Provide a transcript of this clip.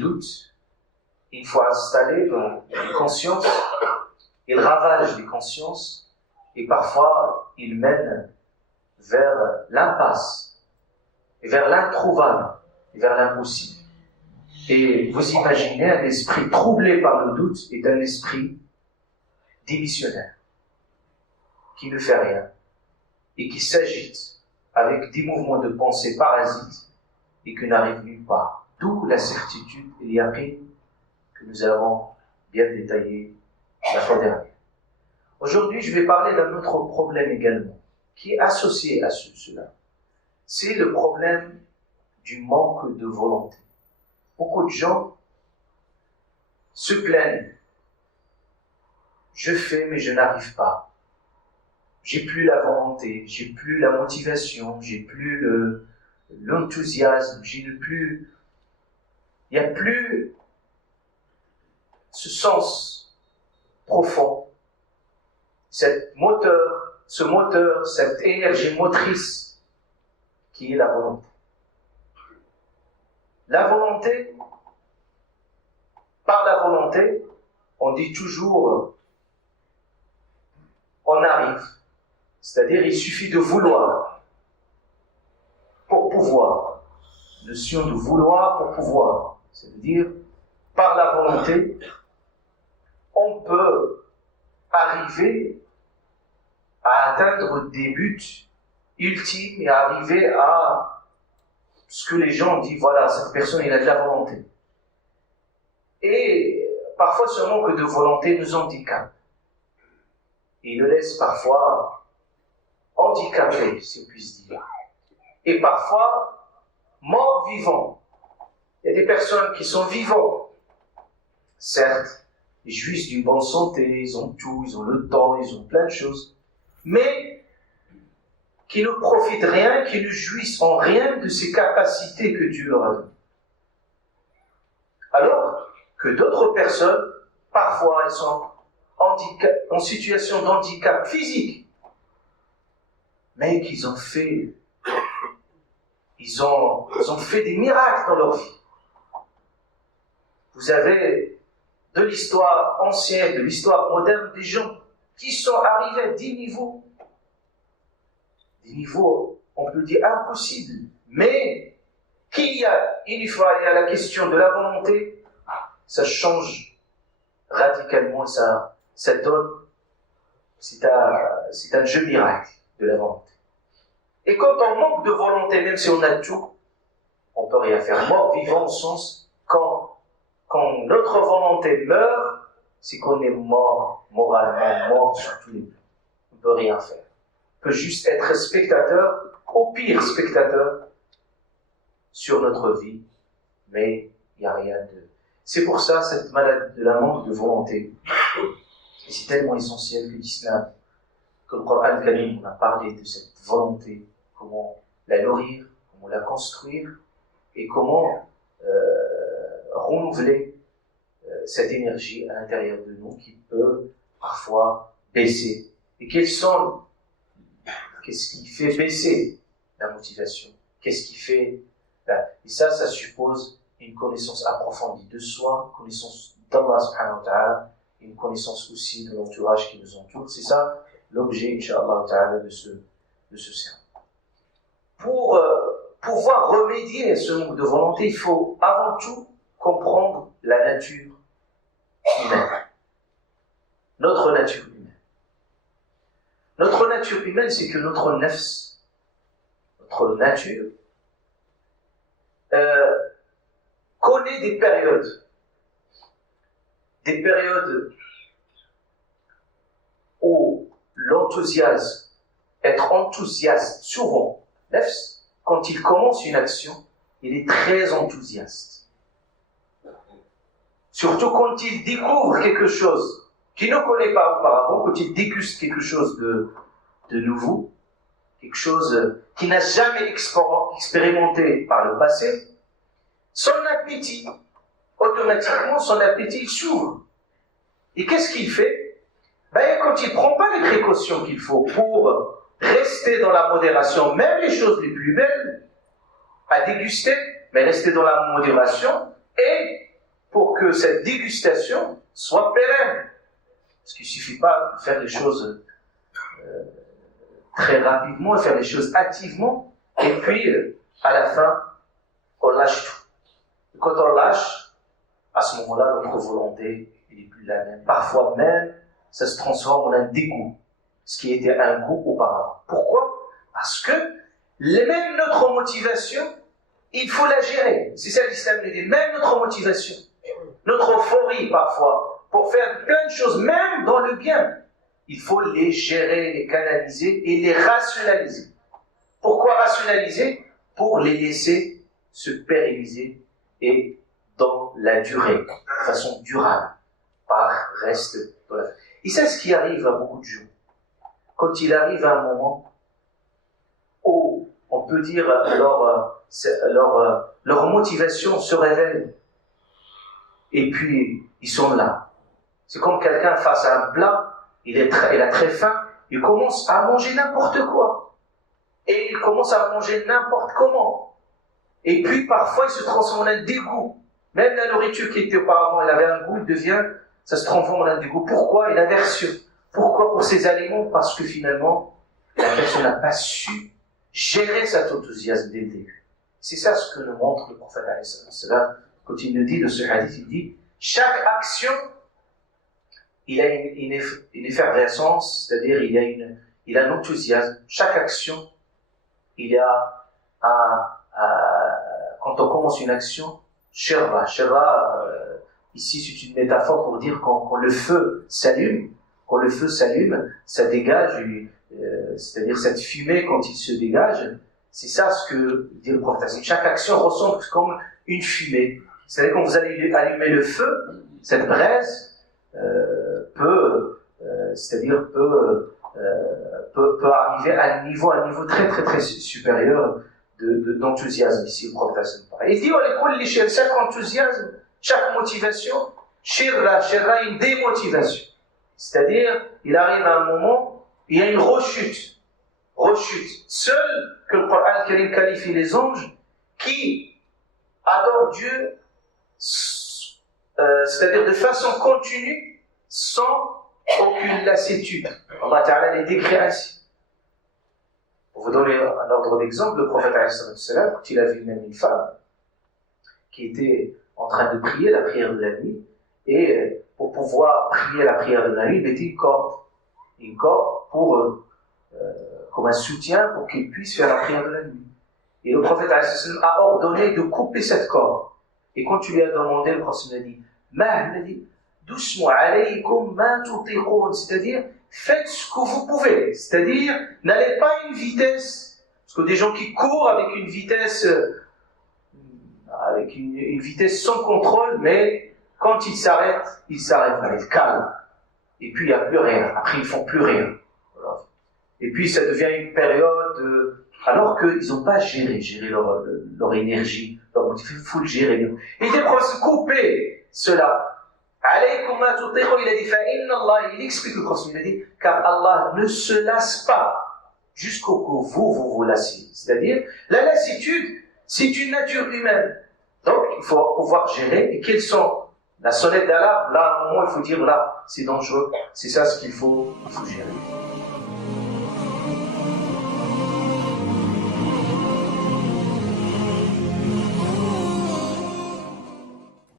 doute, une fois installé dans les consciences, il ravage les consciences et parfois il mène vers l'impasse, vers l'introuvable, vers l'impossible. Et vous imaginez, un esprit troublé par le doute est un esprit démissionnaire, qui ne fait rien et qui s'agite avec des mouvements de pensée parasites et qui n'arrive nulle part. D'où la certitude et l'yaqin que nous avons bien détaillé la fois dernière. Aujourd'hui, je vais parler d'un autre problème également, qui est associé à cela. C'est le problème du manque de volonté. Beaucoup de gens se plaignent. Je fais, mais je n'arrive pas. J'ai plus la volonté, j'ai plus la motivation, j'ai plus l'enthousiasme, il n'y a plus ce sens profond, ce moteur, cette énergie motrice qui est la volonté. La volonté, par la volonté, on dit toujours on arrive. C'est-à-dire, il suffit de vouloir pour pouvoir. Notion de vouloir pour pouvoir. C'est-à-dire, par la volonté, on peut arriver à atteindre des buts ultimes et arriver à ce que les gens disent, voilà, cette personne, il a de la volonté. Et parfois, ce manque de volonté nous handicape. Il le laisse parfois handicapé, si on puisse dire. Et parfois, mort-vivant. Il y a des personnes qui sont vivantes. Certes, ils jouissent d'une bonne santé, ils ont tout, ils ont le temps, ils ont plein de choses. Mais qui ne profitent rien, qui ne jouissent en rien de ces capacités que Dieu leur a données. Alors que d'autres personnes, parfois, elles sont en situation d'handicap physique, mais qu'ils ont fait, ils ont fait des miracles dans leur vie. Vous avez de l'histoire ancienne, de l'histoire moderne, des gens qui sont arrivés à des niveaux, on peut dire impossibles, mais une fois il y a la question de la volonté, ça change radicalement, ça donne, c'est un jeu miracle de la volonté. Et quand on manque de volonté, même si on a tout, on peut rien faire. Mort-vivant au sens, quand notre volonté meurt, c'est qu'on est mort, moralement mort sur tous les plans. On ne peut rien faire. On peut juste être spectateur, au pire spectateur, sur notre vie, mais il n'y a rien de... C'est pour ça, cette maladie de la manque de volonté, et c'est tellement essentiel que l'islam, que le Coran al-Karim, on a parlé de cette volonté, comment la nourrir, comment la construire, et comment renouveler cette énergie à l'intérieur de nous qui peut parfois baisser. Et qu'est-ce qui fait baisser la motivation? Qu'est-ce qui fait... Et ça suppose une connaissance approfondie de soi, une connaissance d'Allah subhanahu wa ta'ala, une connaissance aussi de l'entourage qui nous entoure. C'est ça l'objet, Inch'Allah ta'ala, de ce sermon. Pour pouvoir remédier à ce manque de volonté, il faut avant tout comprendre la nature humaine. Notre nature humaine. Notre nature humaine, c'est que notre nafs, notre nature, connaît des périodes où l'enthousiasme, être enthousiaste, souvent, nafs, quand il commence une action, il est très enthousiaste. Surtout quand il découvre quelque chose qu'il ne connaît pas auparavant, quand il déguste quelque chose de nouveau, quelque chose qu'il n'a jamais expérimenté par le passé, son appétit, automatiquement, s'ouvre. Et qu'est-ce qu'il fait? Quand il ne prend pas les précautions qu'il faut pour rester dans la modération, même les choses les plus belles à déguster, mais rester dans la modération, et que cette dégustation soit pérenne. Parce qu'il ne suffit pas de faire les choses très rapidement, de faire les choses activement, et puis à la fin, on lâche tout. Et quand on lâche, à ce moment-là, notre volonté n'est plus la même. Parfois même, ça se transforme en un dégoût, ce qui était un goût auparavant. Pourquoi? Parce que même notre motivation, il faut la gérer. C'est ça l'islam nous dit. Même notre motivation, notre euphorie parfois, pour faire plein de choses, même dans le bien, il faut les gérer, les canaliser et les rationaliser. Pourquoi rationaliser? Pour les laisser se pérenniser et dans la durée, de façon durable, par reste dans la vie. Et c'est ce qui arrive à beaucoup de gens. Quand il arrive à un moment où, on peut dire, leur motivation se révèle, et puis ils sont là. C'est comme quelqu'un face à un plat, il a très faim, il commence à manger n'importe quoi. Et il commence à manger n'importe comment. Et puis parfois il se transforme en un dégoût. Même la nourriture qui était auparavant, elle avait un goût, ça se transforme en un dégoût. Pourquoi? Une aversion. Pourquoi pour ces aliments? Parce que finalement, la personne n'a pas su gérer cet enthousiasme dès le début. C'est ça ce que nous montre le prophète alayhi salam. Quand il nous dit de ce hadith, il dit, chaque action, il a une effervescence, c'est-à-dire il a un enthousiasme. Chaque action, il y a quand on commence une action, shirra, ici c'est une métaphore pour dire quand le feu s'allume, ça dégage, c'est-à-dire cette fumée quand il se dégage, c'est ça ce que dit le prophète. Chaque action ressemble comme une fumée. C'est-à-dire quand vous allez allumer le feu, cette braise peut arriver à un niveau très très très supérieur d'enthousiasme. Ici le prophète il dit chaque enthousiasme, chaque motivation, shirra, une démotivation. C'est-à-dire, il arrive à un moment, il y a une rechute. Seul que le Coran Karim qualifie les anges qui adorent Dieu, c'est-à-dire de façon continue, sans aucune lassitude. Allah Ta'ala les décrit ainsi. Pour vous donner un ordre d'exemple, le prophète quand il a vu même une femme qui était en train de prier la prière de la nuit, et pour pouvoir prier la prière de la nuit, il mettait une corde comme un soutien pour qu'il puisse faire la prière de la nuit. Et le prophète a ordonné de couper cette corde. Et quand tu lui as demandé, le prophète a dit, il a dit, doucement, alaykum ma tutiqoun, c'est-à-dire, faites ce que vous pouvez. C'est-à-dire, n'allez pas à une vitesse, parce que des gens qui courent avec une vitesse sans contrôle, mais quand ils s'arrêtent, calmes. Et puis il n'y a plus rien. Après, ils ne font plus rien. Voilà. Et puis ça devient une période, alors qu'ils n'ont pas géré leur énergie, leur motivation. Il faut le gérer. Et il dit pour se couper cela. Il explique le prophète, il a dit, car Allah ne se lasse pas jusqu'au que vous lassiez. C'est-à-dire, la lassitude, c'est une nature humaine. Donc, il faut pouvoir gérer. Et quelles sont la sonnette d'alarme? Là, à un moment, il faut dire, là, c'est dangereux. C'est ça ce qu'il faut gérer.